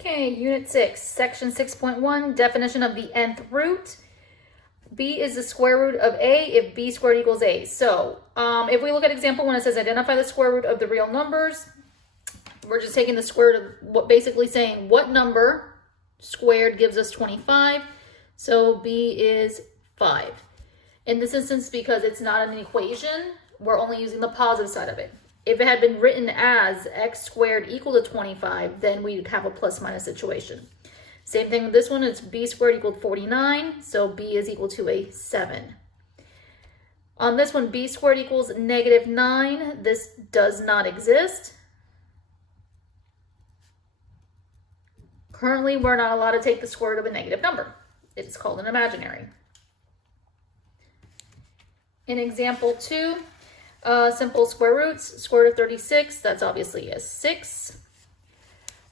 Okay, Unit 6, Section 6.1, definition of the nth root. B is the square root of A if B squared equals A. So, if we look at example 1, it says identify the square root of the real numbers. We're just taking the square root of what, basically saying what number squared gives us 25. So B is 5. In this instance, because it's not an equation, we're only using the positive side of it. If it had been written as x squared equal to 25, then we'd have a plus minus situation. Same thing with this one, it's b squared equaled 49, so b is equal to a 7. On this one, b squared equals -9, this does not exist. Currently, we're not allowed to take the square root of a negative number. It is called an imaginary. In example 2, simple square roots, square root of 36, that's obviously a 6.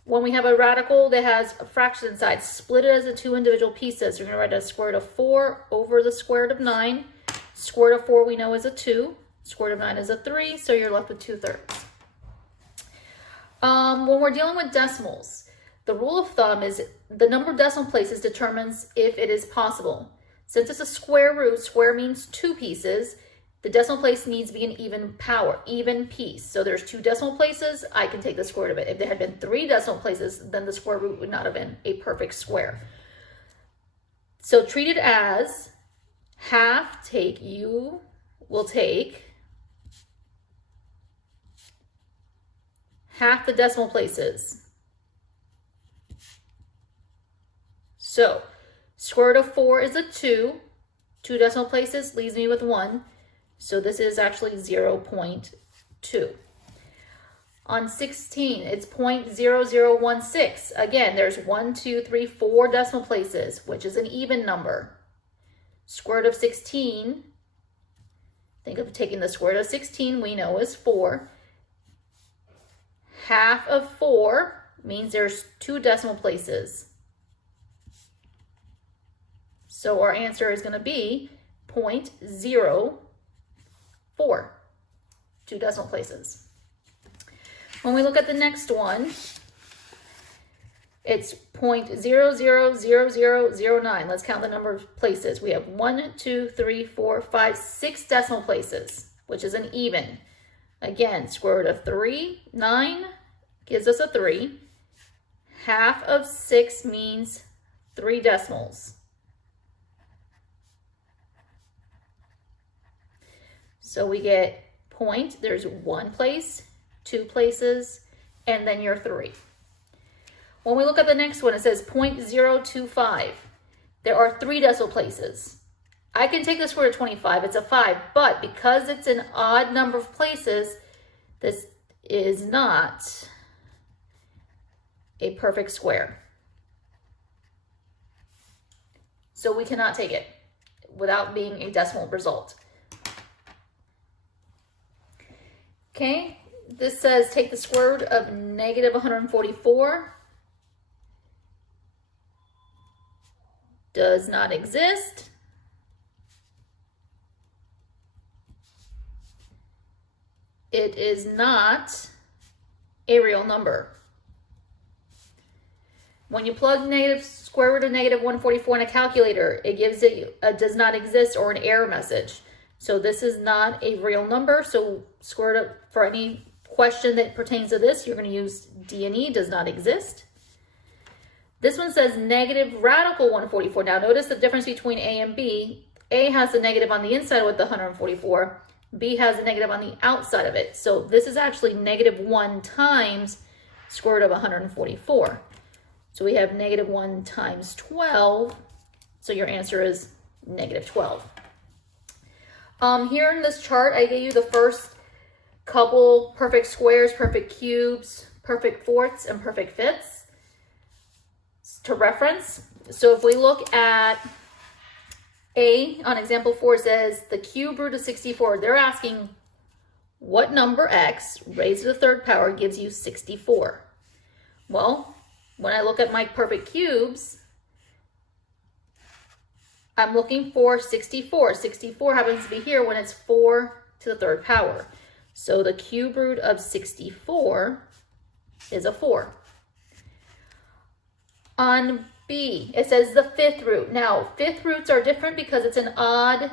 When we have a radical that has a fraction inside, split it into 2 individual pieces. You're going to write a square root of 4 over the square root of 9. Square root of 4 we know is a 2. Square root of 9 is a 3, so you're left with 2/3. When we're dealing with decimals, the rule of thumb is the number of decimal places determines if it is possible. Since it's a square root, square means 2 pieces. The decimal place needs to be an even piece. So there's 2 decimal places, I can take the square root of it. If there had been 3 decimal places, then the square root would not have been a perfect square. So treat it as half, you will take half the decimal places. So square root of 4 is a 2. 2 decimal places leaves me with 1. So this is actually 0.2. On 16, it's 0.0016. Again, there's 1, 2, 3, 4 decimal places, which is an even number. Square root of 16, think of taking the square root of 16, we know is 4. Half of 4 means there's 2 decimal places. So our answer is going to be 0.04. 2 decimal places. When we look at the next one, it's 0.000009. Let's count the number of places. We have 1, 2, 3, 4, 5, 6 decimal places, which is an even. Again, square root of 3, 9, gives us a 3. Half of 6 means 3 decimals. So we get point, there's 1 place, 2 places, and then your 3. When we look at the next one, it says 0.025. There are 3 decimal places. I can take the square root of 25, it's a 5, but because it's an odd number of places, this is not a perfect square. So we cannot take it without being a decimal result. Okay, this says take the square root of -144. Does not exist. It is not a real number. When you plug square root of -144 in a calculator, it gives it a does not exist or an error message. So this is not a real number. So square root of, for any question that pertains to this, you're going to use D&E, does not exist. This one says negative radical 144. Now notice the difference between A and B. A has the negative on the inside with the 144. B has the negative on the outside of it. So this is actually -1 times square root of 144. So we have -1 times 12. So your answer is -12. Here in this chart, I gave you the first couple perfect squares, perfect cubes, perfect fourths, and perfect fifths to reference. So if we look at A on example 4, says the cube root of 64. They're asking what number x raised to the 3rd power gives you 64. Well, when I look at my perfect cubes, I'm looking for 64. 64 happens to be here when it's 4 to the 3rd power. So the cube root of 64 is a 4. On B, it says the fifth root. Now, fifth roots are different because it's an odd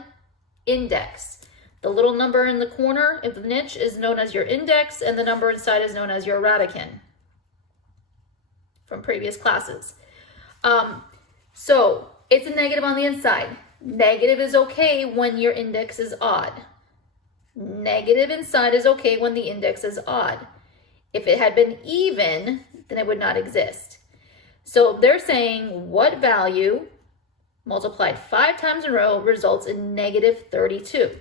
index. The little number in the corner of the niche is known as your index, and the number inside is known as your radicand from previous classes. So it's a negative on the inside. Negative is okay when your index is odd. Negative inside is okay when the index is odd. If it had been even, then it would not exist. So they're saying what value multiplied 5 times in a row results in negative 32.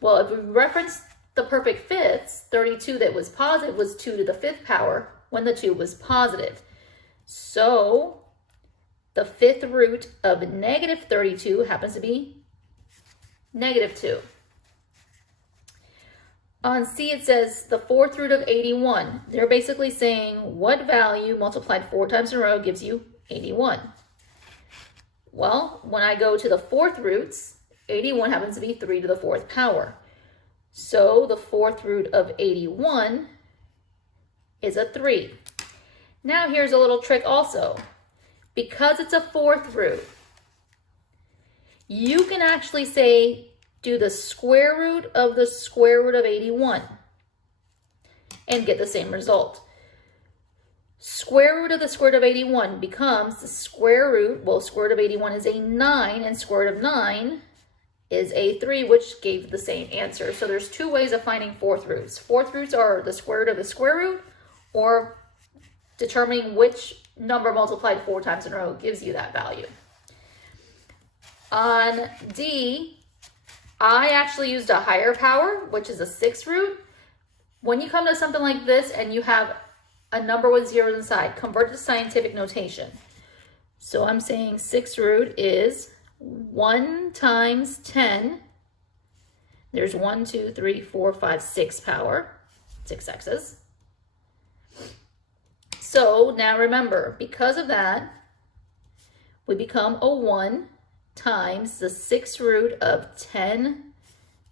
Well, if we reference the perfect fifths, 32 that was positive was 2 to the 5th power when the 2 was positive. So the fifth root of negative 32 happens to be negative 2. On C, it says the fourth root of 81. They're basically saying what value multiplied 4 times in a row gives you 81. Well, when I go to the fourth roots, 81 happens to be 3 to the 4th power. So the fourth root of 81 is a 3. Now here's a little trick also. Because it's a fourth root, you can actually say do the square root of the square root of 81 and get the same result. Square root of the square root of 81 becomes the square root, well, square root of 81 is a 9, and square root of 9 is a 3, which gave the same answer. So there's 2 ways of finding fourth roots. Fourth roots are the square root of the square root, or determining which number multiplied 4 times in a row gives you that value. On D, I actually used a higher power, which is a 6th root. When you come to something like this and you have a number with zeros inside, convert to scientific notation. So I'm saying 6th root is 1 times 10. There's 1, 2, 3, 4, 5, 6 power, 6 x's. So now remember, because of that, we become a 1 times the 6th root of 10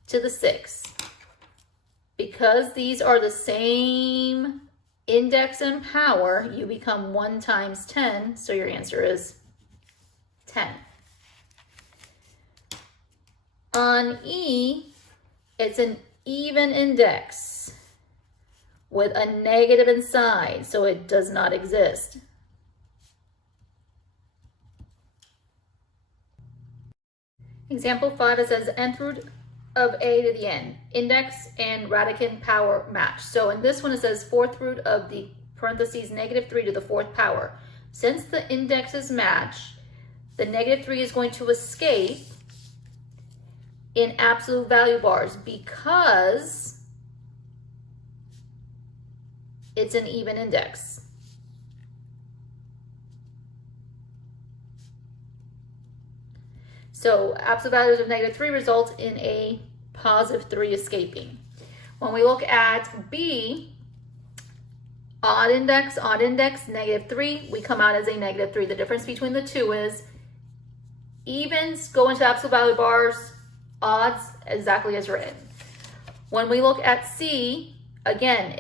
to the 6. Because these are the same index and power, you become 1 times 10, so your answer is 10. On E, it's an even index with a negative inside, so it does not exist. Example 5, it says nth root of a to the n, index and radicand power match. So in this one it says fourth root of the parentheses negative 3 to the 4th power. Since the indexes match, the negative 3 is going to escape in absolute value bars because it's an even index. So absolute values of negative 3 result in a positive 3 escaping. When we look at B, odd index, negative 3, we come out as a negative 3. The difference between the two is evens go into absolute value bars, odds exactly as written. When we look at C, again,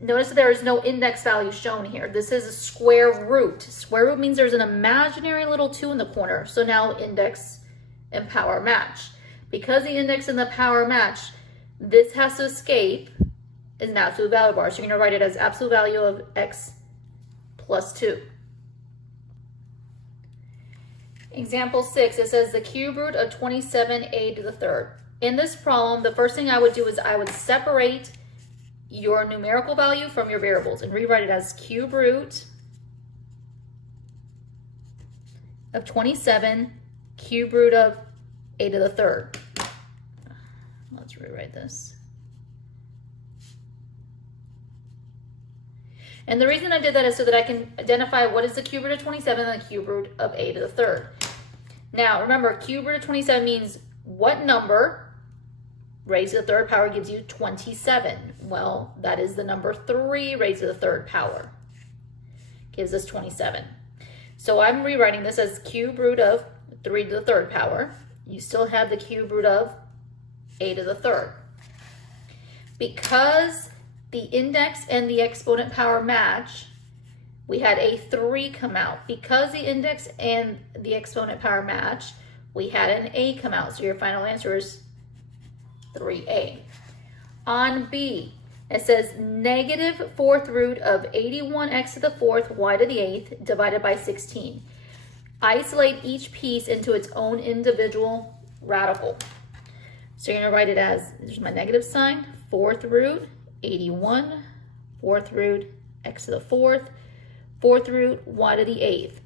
notice that there is no index value shown here. This is a square root. Square root means there's an imaginary little 2 in the corner. So now index and power match. Because the index and the power match, this has to escape as an absolute value bar. So you're going to write it as absolute value of x plus 2. Example 6, it says the cube root of 27a to the 3rd. In this problem, the first thing I would do is I would separate your numerical value from your variables and rewrite it as cube root of 27 cube root of a to the 3rd. Let's rewrite this. And the reason I did that is so that I can identify what is the cube root of 27 and the cube root of a to the 3rd. Now remember, cube root of 27 means what number raised to the 3rd power gives you 27. Well, that is the number 3 raised to the 3rd power. Gives us 27. So I'm rewriting this as cube root of 3 to the 3rd power. You still have the cube root of a to the 3rd. Because the index and the exponent power match, we had a 3 come out. Because the index and the exponent power match, we had an A come out. So your final answer is 3A. On B, it says negative 4th root of 81x to the 4th y to the 8th divided by 16. Isolate each piece into its own individual radical. So you're going to write it as, there's my negative sign, 4th root 81, 4th root x to the 4th, 4th root y to the 8th,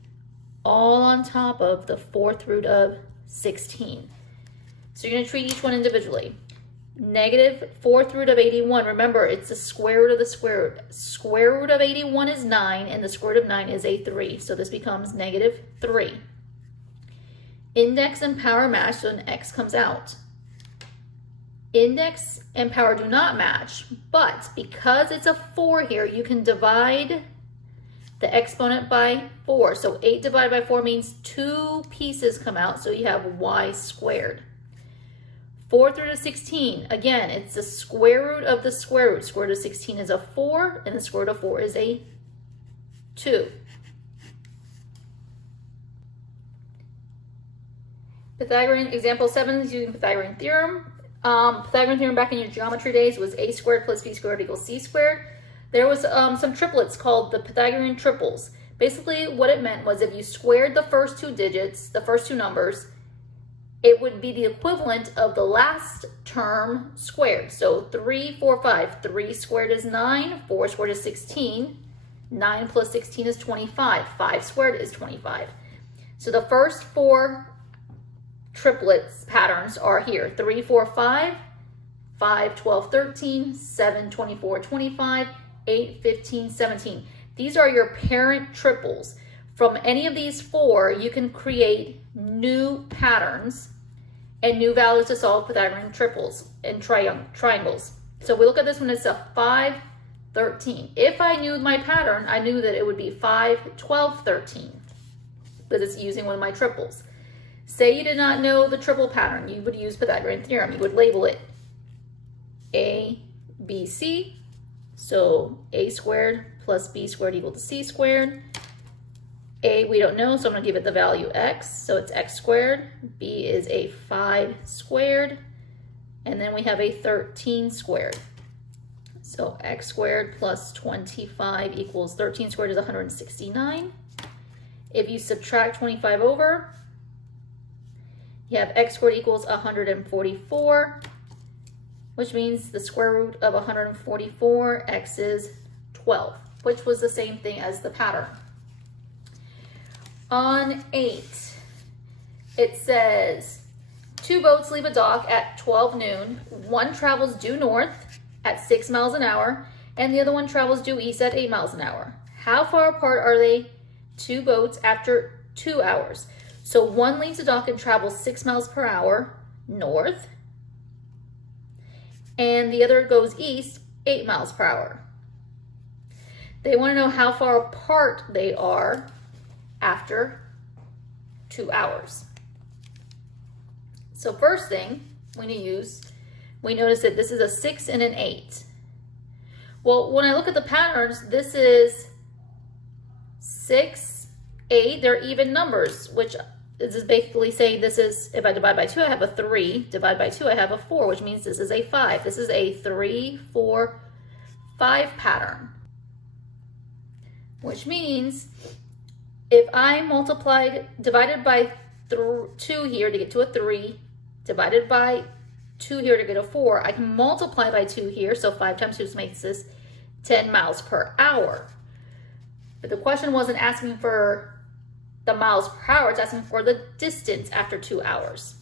all on top of the 4th root of 16. So you're going to treat each one individually. Negative 4th root of 81, remember it's the square root of the square root. Square root of 81 is 9 and the square root of 9 is a 3. So this becomes negative 3. Index and power match, so an x comes out. Index and power do not match, but because it's a 4 here, you can divide the exponent by 4. So 8 divided by 4 means 2 pieces come out, so you have y squared. 4th root of 16, again, it's the square root of the square root. Square root of 16 is a 4, and the square root of 4 is a 2. Pythagorean, example 7 is using Pythagorean theorem. Pythagorean theorem back in your geometry days was a squared plus b squared equals c squared. There was some triplets called the Pythagorean Triples. Basically, what it meant was if you squared the first 2 digits, the first 2 numbers, it would be the equivalent of the last term squared. So 3, 4, 5. 3 squared is 9, 4 squared is 16, 9 plus 16 is 25, 5 squared is 25. So the first 4 triplets patterns are here. 3, 4, 5, 5, 12, 13, 7, 24, 25, 8, 15, 17. These are your parent triples. From any of these 4, you can create new patterns and new values to solve Pythagorean triples and triangles. So we look at this one, it's a 5, 13. If I knew my pattern, I knew that it would be 5, 12, 13, because it's using one of my triples. Say you did not know the triple pattern, you would use Pythagorean theorem. You would label it A, B, C. So a squared plus b squared equal to c squared. A we don't know, so I'm going to give it the value x. So it's x squared. B is a 5 squared. And then we have a 13 squared. So x squared plus 25 equals 13 squared is 169. If you subtract 25 over, you have x squared equals 144, which means the square root of 144, x is 12, which was the same thing as the pattern. On 8, it says, 2 boats leave a dock at 12 noon. One travels due north at 6 miles an hour, and the other one travels due east at 8 miles an hour. How far apart are they, 2 boats, after 2 hours? So one leaves the dock and travels 6 miles per hour north, and the other goes east 8 miles per hour. They want to know how far apart they are after 2 hours. So first thing we notice that this is a 6 and an 8. Well, when I look at the patterns, this is 6, 8, they're even numbers, which is basically saying this is, if I divide by 2, I have a 3, divide by 2, I have a 4, which means this is a 5. This is a 3, 4, 5 pattern, which means if I divided by 2 here to get to a 3, divided by 2 here to get a 4, I can multiply by 2 here, so 5 times 2 makes this 10 miles per hour. But the question wasn't asking for the miles per hour, it's asking for the distance after 2 hours.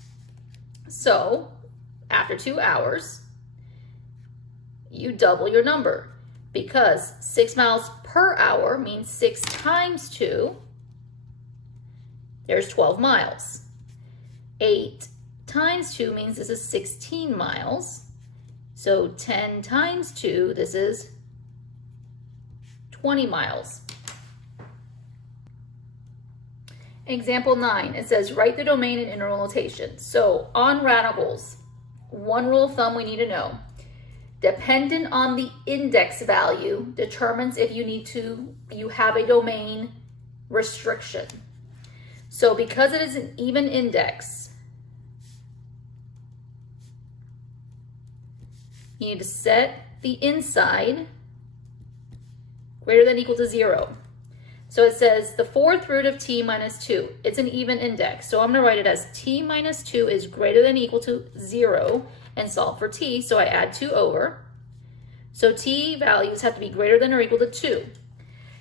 So after 2 hours, you double your number, because 6 miles per hour means 6 times 2, there's 12 miles. 8 times 2 means this is 16 miles. So 10 times 2, this is 20 miles. Example 9, it says write the domain in integral notation. So on radicals, one rule of thumb we need to know. dependent on the index value, determines if you have a domain restriction. So because it is an even index, you need to set the inside greater than or equal to 0. So it says the fourth root of t minus 2. It's an even index. So I'm going to write it as t minus 2 is greater than or equal to 0 and solve for t. So I add 2 over. So t values have to be greater than or equal to 2.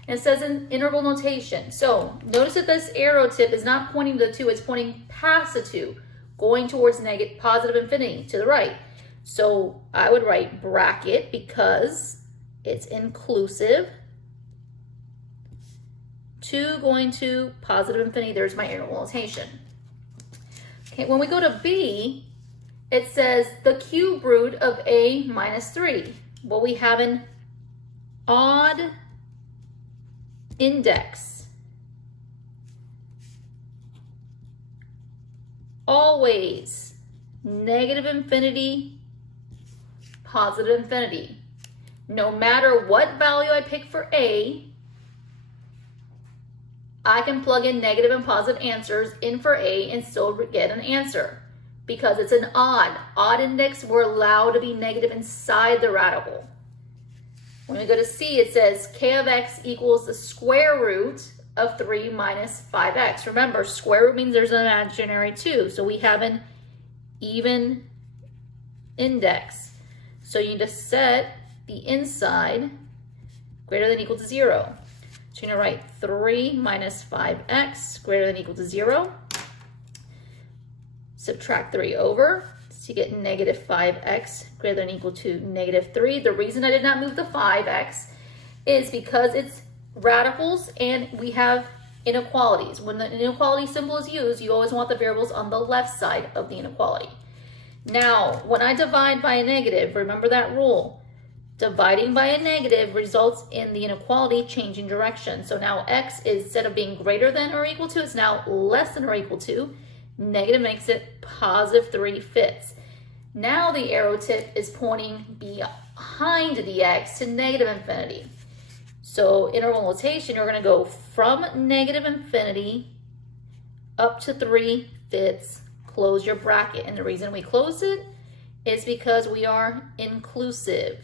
And it says in interval notation. So notice that this arrow tip is not pointing to the 2, it's pointing past the 2, going towards positive infinity to the right. So I would write bracket because it's inclusive. 2 going to positive infinity, there's my interval notation. Okay, when we go to B, it says the cube root of a minus 3. Well, we have an odd index. Always negative infinity, positive infinity. No matter what value I pick for A, I can plug in negative and positive answers in for A and still get an answer. Because it's an odd index, we're allowed to be negative inside the radical. When we go to C, it says k of x equals the square root of 3 minus 5x. Remember, square root means there's an imaginary 2, so we have an even index. So you need to set the inside greater than or equal to 0. So you're going to write 3 minus 5x greater than or equal to 0. Subtract 3 over, so you get negative 5x greater than or equal to negative 3. The reason I did not move the 5x is because it's radicals and we have inequalities. When the inequality symbol is used, you always want the variables on the left side of the inequality. Now, when I divide by a negative, remember that rule. Dividing by a negative results in the inequality changing direction. So now x is, instead of being greater than or equal to, it's now less than or equal to. Negative makes it positive 3/5. Now the arrow tip is pointing behind the x to negative infinity. So interval notation, you're going to go from negative infinity up to 3/5, close your bracket. And the reason we close it is because we are inclusive.